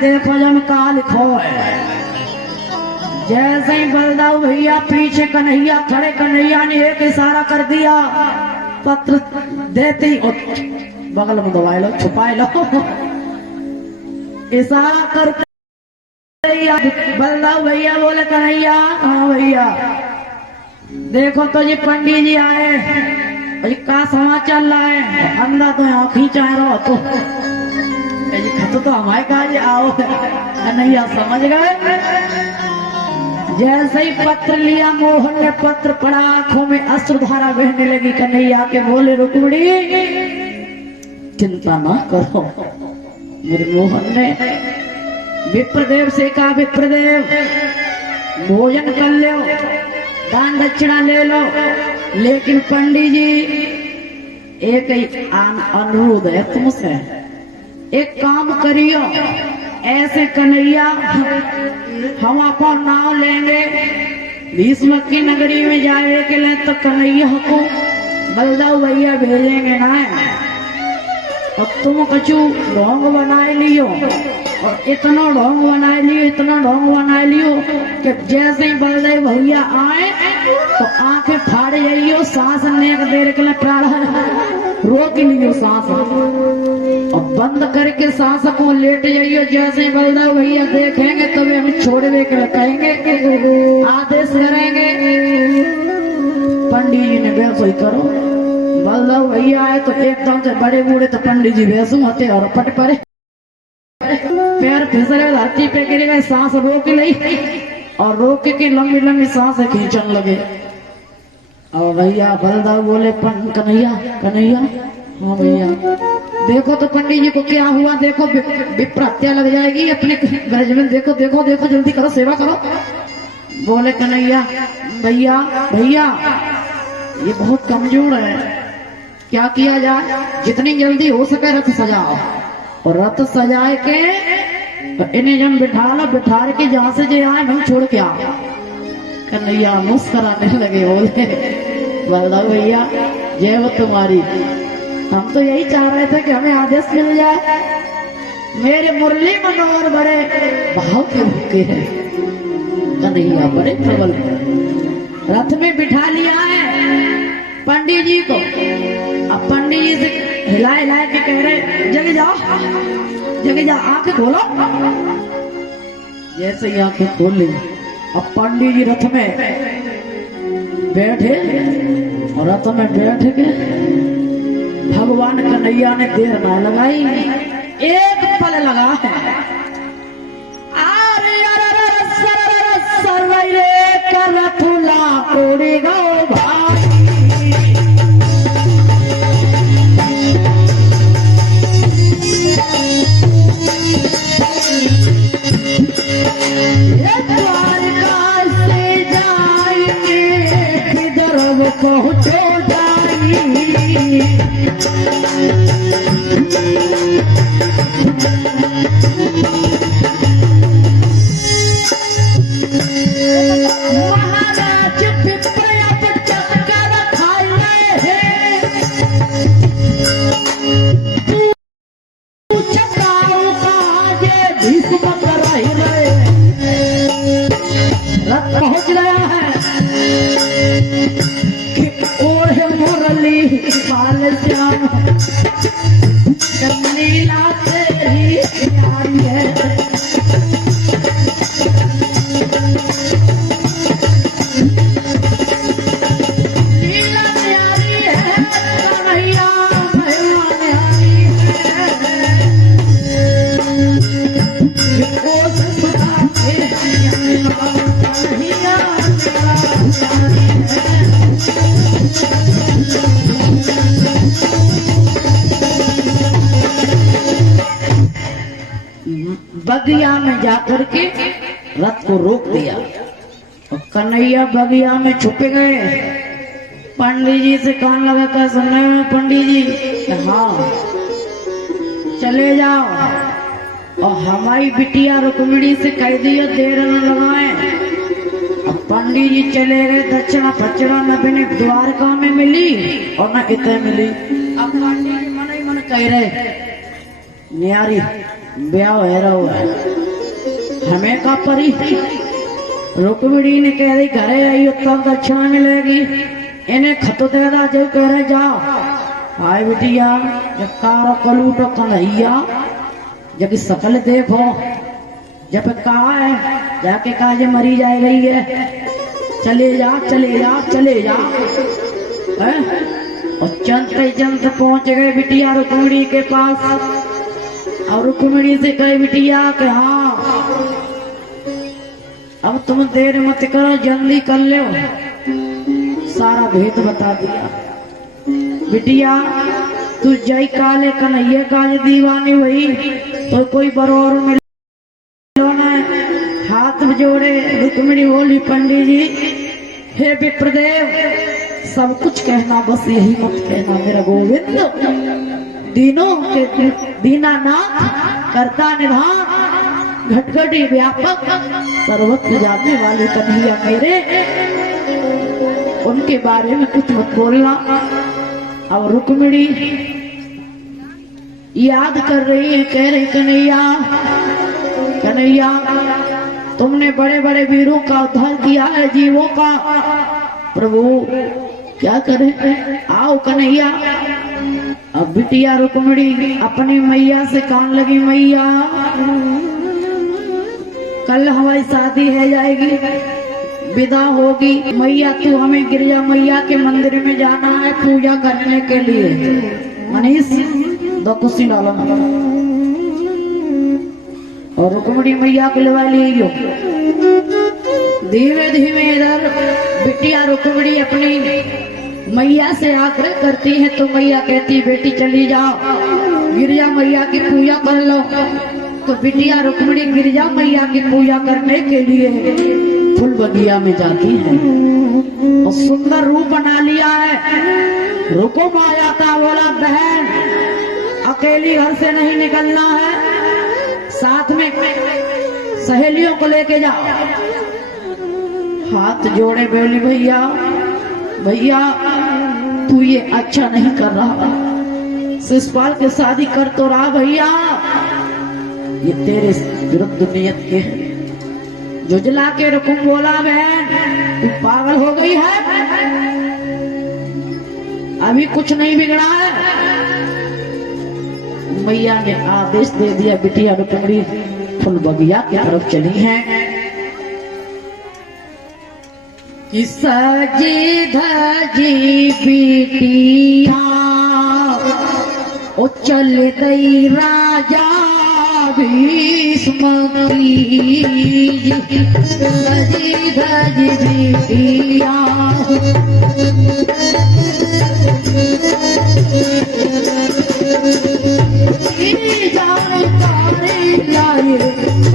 देखो जम का लिखो है। जैसे ही बलदाऊ भैया पीछे कन्हैया खड़े, कन्हैया ने एक इशारा कर दिया, पत्र देते ही बगल में दबाए लो, छुपाए लो। इशारा कर बलदाऊ भैया बोले कन्हैया, हाँ भैया देखो तो ये पंडित जी आए, का समाचार चल रहा है। अंधा तो यहाँ खींचा रहो तो खत तो हमारे कहा आओ, कन्हैया समझ गए। जैसे ही पत्र लिया मोहन ने पत्र पढ़ा, आंखों में अश्रुधारा बहने लगी। कन्हैया के बोले रुक्मिणी चिंता ना करो। मेरे मोहन ने विप्रदेव से कहा विप्रदेव भोजन कर लो, दान दक्षिणा ले लो, लेकिन पंडित जी एक ही अनुरोध है तुमसे, एक काम करियो। ऐसे कन्हैया हम अपन नाम लेंगे, भीष्म की नगरी में जाए के लिए तो कन्हैया को बलदाऊ भैया भेजेंगे ना, और तुम कछु ढोंग बनाए लियो, और इतना ढोंग बनाए लियो, इतना ढोंग बनाए लियो कि जैसे ही बलदेव भैया आए तो आंखें फाड़ जाइयो, सांस लेने के देर के लिए प्राण रोक लियो सांस, और बंद करके सांस को लेट जाइयो। जैसे ही बलदेव भैया देखेंगे तभी हम छोड़ने के लिए कहेंगे, आदेश करेंगे। पंडित जी ने वैसे ही करो। बलदेव भैया आए तो एकदम से बड़े बूढ़े तो पंडित जी वैसे होते और पट पड़े, पैर फिसले, धरती पे गिर गए, सांस रोक ली और रोक के लंबी लंबी सांस खींचने लगे। और भैया बलदाऊ बोले कन्हैया, कन्हैया हाँ भैया देखो तो पंडित जी को क्या हुआ, देखो विप्र हत्या लग जाएगी अपने ब्रज में, देखो देखो देखो जल्दी करो, सेवा करो। बोले कन्हैया भैया भैया ये बहुत कमजोर है, क्या किया जाए, जितनी जल्दी हो सके रथ सजाओ, और रथ सजाए के इन्हें जब बिठा लो, बिठा के जहां से जो आए वहीं छोड़ के आओ। कन्हैया मुस्कुराने लगे, बोले बलदाऊ भैया जय वो तुम्हारी, हम तो यही चाह रहे थे कि हमें आदेश मिल जाए। मेरे मुरली मनोहर बड़े भाव के भूखे हैं। कन्हैया बड़े प्रबल, रथ में बिठा लिया है पंडित जी को। अब पंडित जी से हिला हिला के कह रहे जगे जाओ, जगे जाओ, आंखें खोलो। जैसे ही आंखें खोल ली, अब पंडित जी रथ में बैठे, और रथ में बैठ के भगवान कन्हैया ने देर ना लगाई, एक पल लगा है। सर्वैरे करथुला कोड़ी गो भाई, पहुंचो जाई, महाराज विप्र अब चक्कर खाए हैं, तू चक्राओं का ये भीष्म कर रहे, रथ पहुंच गया है। बाल श्याम लीला तेरी प्यारी है, लीला प्यारी है, कन्हैया भगवान प्यारी है, कन्हैया बगिया में जाकर के रथ को रोक दिया, और कन्हैया बगिया में छुप गए। पंडित जी से कहने लगा, क्या सुनने में पंडित जी, हाँ चले जाओ, और हमारी बिटिया रुक्मिणी से कह दिया देर न लगाए। अब पंडित जी चले गए, दक्षिणा पक्षिणा न बिने द्वारका में मिली और न इतने मिली। अब पंडित जी मन ही मन कह रहे, न्यारी ब्याह है रहो है हमें का परी रुक्मिणी ने कह रही घरे आई उत्तम दक्षिणा मिलेगी इन्हें खत दे दा जो कह रहे जाओ आए बिटिया कारो कलूटो कन्हैया जब सकल देखो जब कहा है जाके कहा जे मरी जाए रही है चले जा चले जा चले जा है? और चलते चलते पहुंच गए बिटिया रुक्मिणी के पास और रुक्मिणी से कहे बिटिया के हाँ अब तुम देर मत करो जल्दी कर लो सारा भेद बता दिया बिटिया तू जय काले कन्हैया काले दीवानी हुई तो कोई बरोर में हाथ जोड़े रुक्मिणी बोली पंडित जी हे विप्रदेव सब कुछ कहना बस यही मत कहना मेरा गोविंद दीनों के दीनानाथ करता निधान घटघटी व्यापक सर्वत्र जाने वाले कन्हैया मेरे उनके बारे में कुछ मत बोलना। अब रुक्मिणी याद कर रही है कह रही कन्हैया कन्हैया तुमने बड़े बड़े वीरों का उद्धार किया है जीवों का प्रभु क्या करें आओ कन्हैया। अब बिटिया रुक्मिणी अपनी मैया से कान लगी मैया कल हमारी शादी है जाएगी विदा होगी मैया तू हमें गिरजा मैया के मंदिर में जाना है पूजा करने के लिए मनीष दो कुर्सी डालो और रुक्मिणी मैया के लगा ली धीमे धीमे इधर बिटिया रुक्मिणी अपनी मैया से आग्रह करती है तो मैया कहती बेटी चली जाओ गिरजा मैया की पूजा कर लो तो बिटिया रुक्मिणी गिरजा मैया की पूजा करने के लिए फूल बगिया में जाती है और सुंदर रूप बना लिया है रुको माया का बोला बहन अकेली घर से नहीं निकलना है साथ में सहेलियों को लेके जाओ हाथ जोड़े बोली भैया भैया तू ये अच्छा नहीं कर रहा शिषपाल के शादी कर तो रहा भैया ये तेरे विरुद्ध नियत के है जुजला के रुकुम बोला बहन तू पागल हो गई है अभी कुछ नहीं बिगड़ा है मैया ने आदेश दे दिया बिटिया रुक्मिणी फूल बगिया की तरफ चली है कि सजी धजी बिटिया ओ चल गई राजा भीष्म की सजी धजी बिटिया जानकारी लाए सजी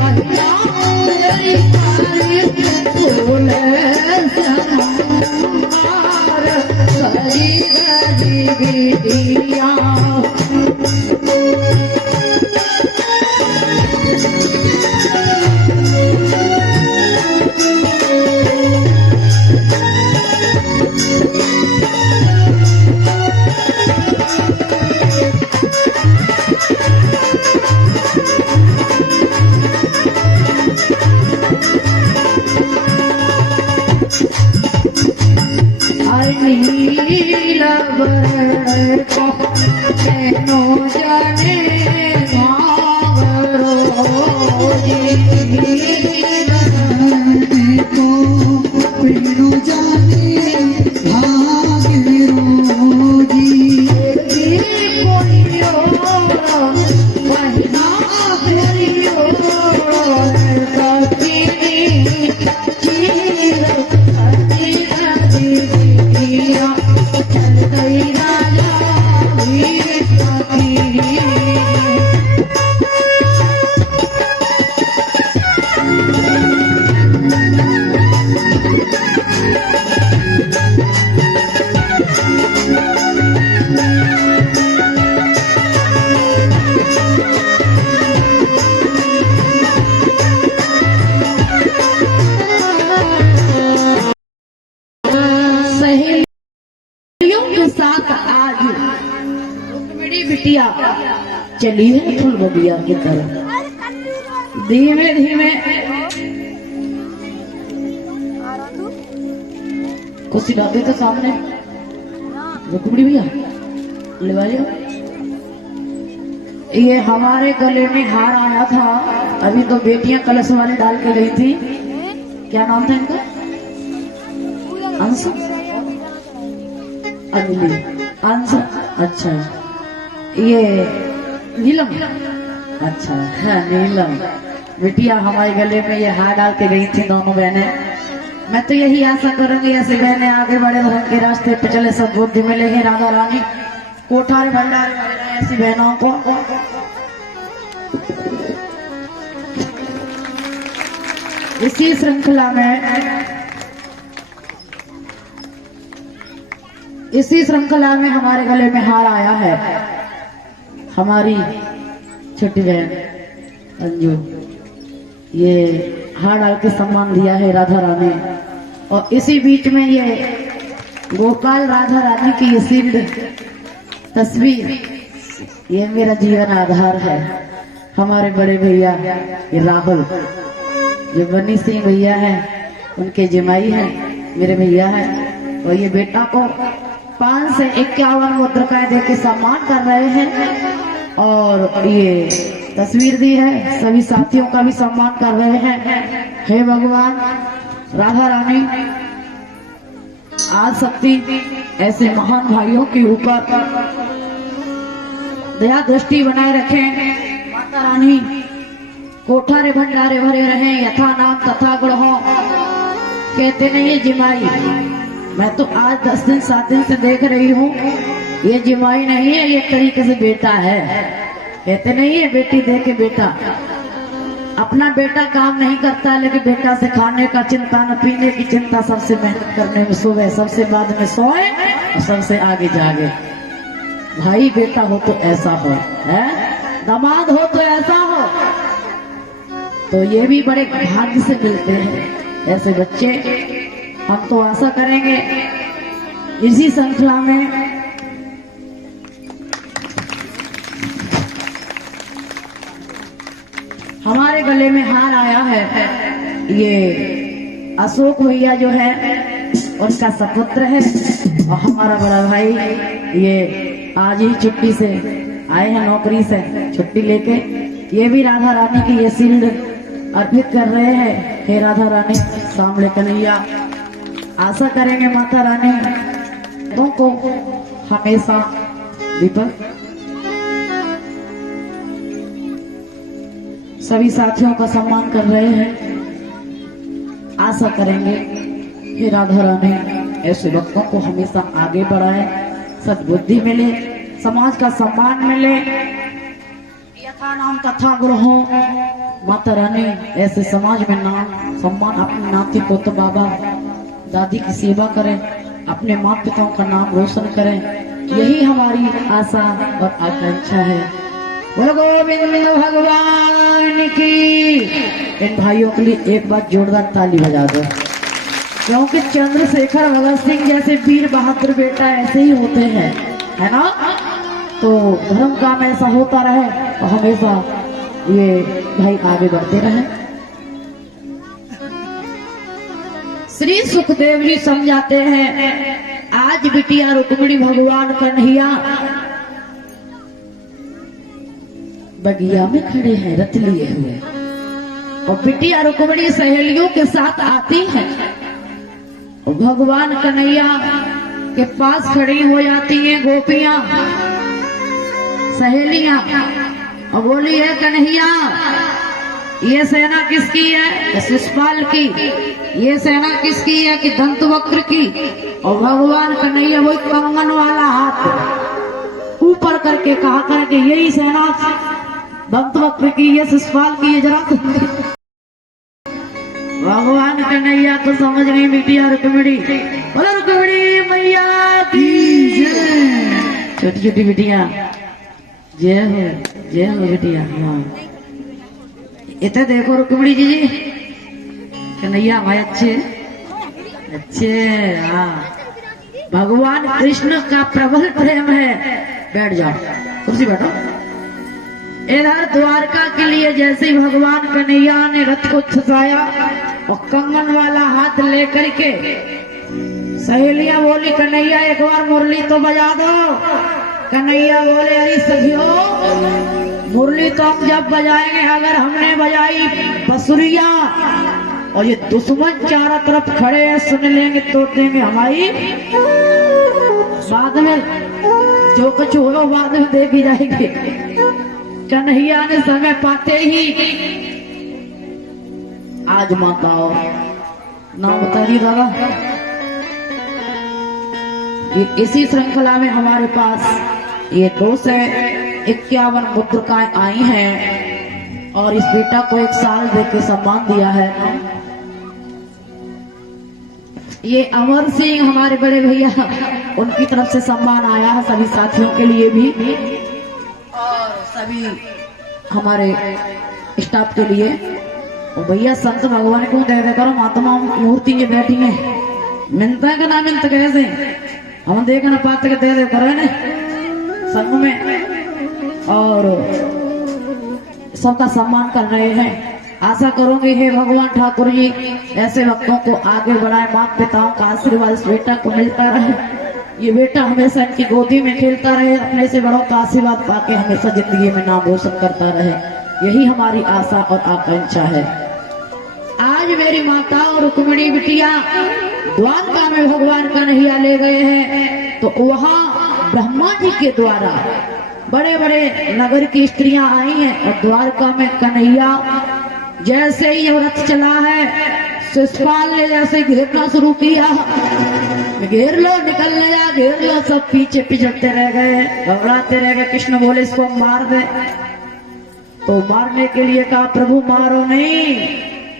धजी बिटिया चली है फूल बगिया की तरफ धीमे धीमे कुर्सी डालते थे सामने, रुकमणी भैया ले जाओ। ये हमारे गले में हार आया था, अभी तो बेटियां कलश वाले डाल के गई थी। क्या नाम था इनका? अंश, अंजलि, अंश। अच्छा, ये नीलम। अच्छा है, नीलम बिटिया हमारे गले में ये हार डाल के गई थी दोनों बहनें। मैं तो यही आशा करूंगी ऐसे बहनें आगे बढ़े, धर्म के रास्ते पे चले, सब बुद्धि मिलेगी, राधा रानी कोठारे भंडारे भरे रहे ऐसी बहनों को। इसी श्रृंखला में हमारे गले में हार आया है हमारी छोटी बहन अंजू। ये हार डाल के सम्मान दिया है राधा रानी। और इसी बीच में ये गोपाल राधा रानी की ये शील्ड तस्वीर, ये मेरा जीवन आधार है। हमारे बड़े भैया ये राहुल, ये बनी सिंह भैया हैं, उनके जमाई हैं, मेरे भैया हैं। और ये बेटा को 5 से 51 मुद्रिकाएं देके सम्मान कर रहे हैं। और ये तस्वीर दी है, सभी साथियों का भी सम्मान कर रहे हैं। हे भगवान राधा रानी आज शक्ति ऐसे महान भाइयों के ऊपर दया दृष्टि बनाए रखें। माता रानी कोठारे भंडारे भरे रहे, यथा नाम तथा गुण हो। कहते नहीं ये जिमाई, मैं तो आज 10 दिन 7 दिन से देख रही हूँ, ये जिमाई नहीं है, ये तरीके से बेटा है। कहते नहीं है बेटी दे के बेटा, अपना बेटा काम नहीं करता, लेकिन बेटा से खाने का चिंता, न पीने की चिंता, सबसे मेहनत करने में सोए, सबसे बाद में सोए और सबसे आगे जागे। भाई बेटा हो तो ऐसा हो, है दामाद हो तो ऐसा हो, तो ये भी बड़े भाग्य से मिलते हैं ऐसे बच्चे। हम तो आशा करेंगे इसी श्रृंखला में हमारे गले में हार आया है। ये अशोक भैया जो है उनका सपुत्र है, और हमारा बड़ा भाई ये आज ही छुट्टी से आए हैं, नौकरी से छुट्टी लेके। ये भी राधा रानी की ये शील्ड अर्पित कर रहे हैं। हे राधा रानी सामने कन्हैया, आशा करेंगे माता रानी तुमको हमेशा दीपक। सभी साथियों का सम्मान कर रहे हैं। आशा करेंगे कि राधा रानी ऐसे भक्तों को हमेशा आगे बढ़ाए, सद्बुद्धि मिले, समाज का सम्मान मिले, यथा नाम तथा गुण हो। माता रानी ऐसे समाज में नाम सम्मान, अपने नाती को तो बाबा दादी की सेवा करें, अपने माता पिताओं का नाम रोशन करें, यही हमारी आशा और आकांक्षा है। बोलो गोविंद भगवान की। इन भाइयों के लिए एक बार जोरदार ताली बजा दो, क्योंकि चंद्रशेखर भगत सिंह जैसे वीर बहादुर बेटा ऐसे ही होते हैं, है ना। तो धर्म काम ऐसा होता रहे और हमेशा ये भाई आगे बढ़ते रहे। श्री सुखदेव जी समझाते हैं, आज बिटिया रुक्मिणी भगवान कन्हैया बगिया में खड़े हैं रथ लिए हुए, और बिटिया रुक्मिणी सहेलियों के साथ आती है, और भगवान कन्हैया के पास खड़ी हो जाती हैं गोपियां सहेलियां, और बोली है कन्हैया ये सेना किसकी है? शिशुपाल की। ये सेना किसकी है? कि दंतवक्र की। और भगवान कन्हैया वो कंगन वाला हाथ ऊपर करके कहा कर के यही सेना दंतवक्र की, ये शिशुपाल की, ये जरा भगवान कन्हैया को समझ गई बिटिया रुक्मिणी। बोलो रुक्मिणी मैया की छोटी छोटी बिटिया जय हो बिटिया। हाँ इतने देखो रुक्मिणी जी, कन्हैया भाई अच्छे। हाँ भगवान कृष्ण का प्रबल प्रेम है। बैठ जाओ, कुर्सी बैठो। इधर द्वारका के लिए जैसे ही भगवान कन्हैया ने रथ को छुसाया और कंगन वाला हाथ लेकर के सहेलियां बोली कन्हैया एक बार मुरली तो बजा दो। कन्हैया बोले अरे सखियो मुरली तो हम जब बजाएंगे अगर हमने बजाई बसुरिया और ये दुश्मन चारों तरफ खड़े हैं सुन लेंगे तो देंगे हमारी बाद में जो कुछ होगा बाद में देखी जाएगी। कन्हैया ने समय पाते ही आज माताओ नाम बता रही दादा इसी श्रृंखला में हमारे पास ये 251 मुद्रिकाएं आई हैं और इस बेटा को 1 साल देके सम्मान दिया है। ये अमर सिंह हमारे बड़े भैया उनकी तरफ से सम्मान आया है सभी साथियों के लिए भी और सभी हमारे स्टाफ के लिए। और भैया संत भगवान को दे दे करो महात्मा मूर्ति में बैठी है मिलता है कि ना मिलता कैसे हम देख ना पाते के दे दे करो ना संग में और सबका सम्मान कर रहे हैं। आशा करूंगी हे भगवान ठाकुर जी ऐसे भक्तों को आगे बढ़ाए माता पिताओं का आशीर्वाद इस बेटा को मिलता रहे। ये बेटा हमेशा इनकी गोदी में खेलता रहे अपने से बड़ों का आशीर्वाद पाके हमेशा जिंदगी में नाम रोशन करता रहे। यही हमारी आशा और आकांक्षा है। आज मेरी माता और रुक्मिणी बिटिया द्वारका में भगवान कन्हैया ले गए हैं तो वहाँ ब्रह्मा जी के द्वारा बड़े बड़े नगर की स्त्रियां आई हैं और द्वारका में कन्हैया जैसे ही ये रथ चला है शिषपाल ने जैसे घेरना शुरू किया घेर लो निकलने जा घेर लो सब पीछे पिछड़ते रह गए घबराते रह गए। कृष्ण बोले इसको मार दे तो मारने के लिए कहा प्रभु मारो नहीं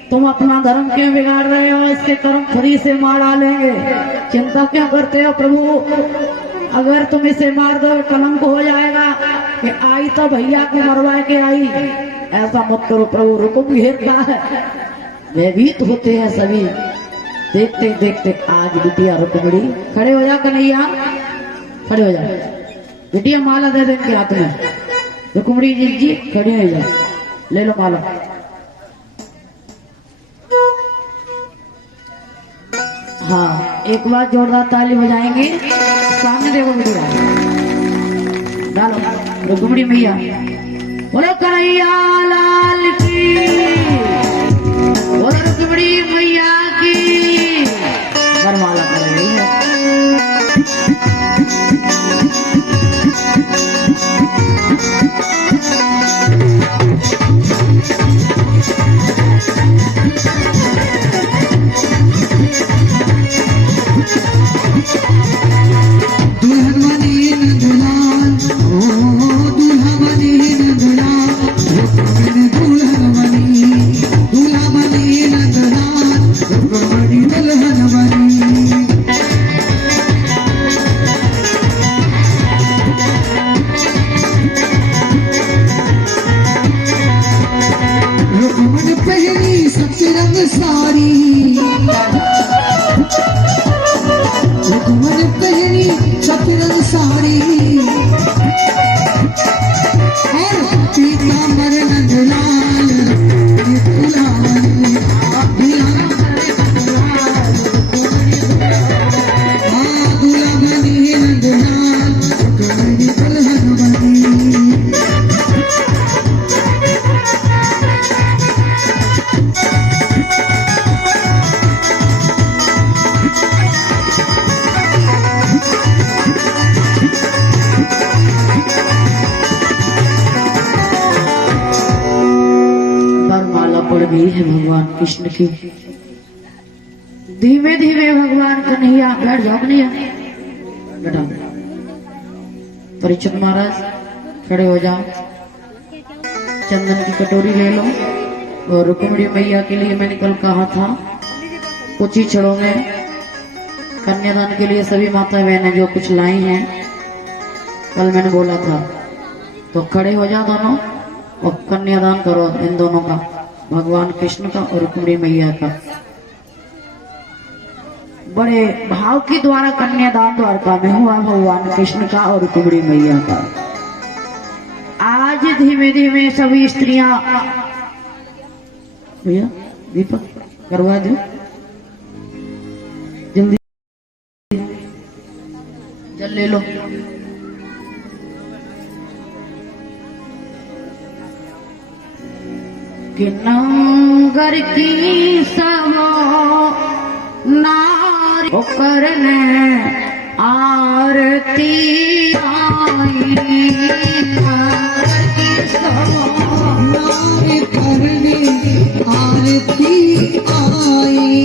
तुम अपना धर्म क्यों बिगाड़ रहे हो इसके कर्म खुद ही से मार डालेंगे चिंता क्यों करते हो प्रभु अगर तुम इसे मार दो कलंक हो जाएगा कि आई तो भैया को मरवा के आई ऐसा मत करो प्रभु रुको घेरता है भयभीत होते हैं सभी। देखते देखते आज बिटिया रुक्मिणी खड़े हो जा कन्हैया खड़े हो जा बिटिया माला दे दे इनके हाथ में रुक्मिणी जी खड़ी हो जा ले लो माला। हाँ एक बार जोरदार ताली बजाएंगे सामने देखो बिटिया डालो रुक्मिणी मैया बोलो कन्हैया लाल की बोलो रुक्मिणी मैया की वरमाला कर रही है। गई है भगवान कृष्ण की। धीमे धीमे भगवान कन्हैया बैठ जाओ कन्हैया बैठा परीक्षित महाराज खड़े हो जाओ चंदन की कटोरी ले लो और रुक्मिणी मैया के लिए मैंने कल कहा था कुछ ही क्षणों में कन्यादान के लिए सभी माता बहनें जो कुछ लाई हैं कल मैंने बोला था तो खड़े हो जाओ दोनों और कन्यादान करो इन दोनों का भगवान कृष्ण का और रुक्मिणी मैया का। बड़े भाव के द्वारा कन्यादान द्वारका में हुआ भगवान कृष्ण का और रुक्मिणी मैया का। आज आज धीमे धीमे सभी स्त्रियां, भैया दीपक करवा दो जल्दी, जल ले लो। कि नंगर की सबो नारी करने आरती आई, नंगर की सबो नारी करने आरती आई।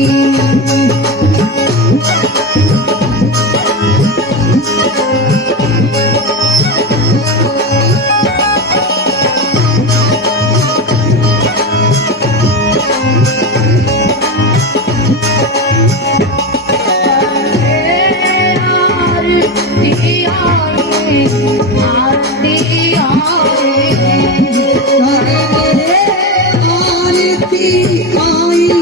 आरती आई